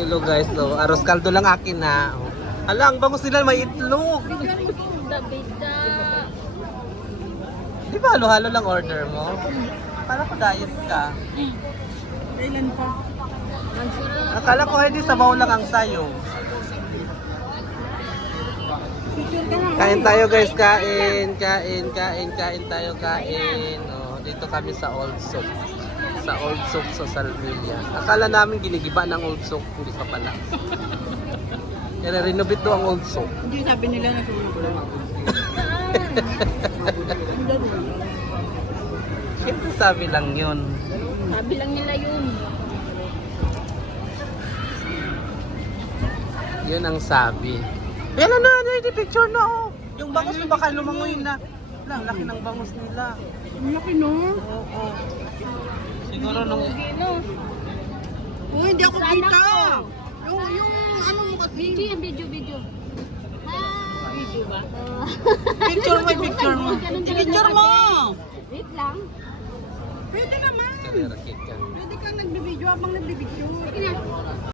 Nilo guys, so arroz caldo lang akin na. Hala, ang bangus nila may itlog. Bida-bida. Di ba halo-halo lang order mo? Para ko diet ka. Kailan pa? Akala ko hindi sabaw lang ang sayo. Kain tayo guys, kain tayo, kain. Oh, dito kami sa Old Souk. Sa Old Souk sa Salvilla. Akala namin ginigiba ng Old Souk, hindi pa pala. I-renovate daw ang Old Souk. Hindi sabi nila na Siyempre sabi lang yun. Sabi lang nila yun. Yun ang sabi. Yan na, hindi picture na oh. Yung bangus mo baka lumangoy na. Lang, laki ng bangus nila. Ang laki no? Oo. Siguro nung... Oh, hindi ako Sana kita. ko. Yung ano mo kasi. Video yan, video. Video ba? Picture mo. Picture mo. Wait lang. Pwede naman. Kamera cake ka. Pwede kang nagbibideo habang nagbibideo. Sige na.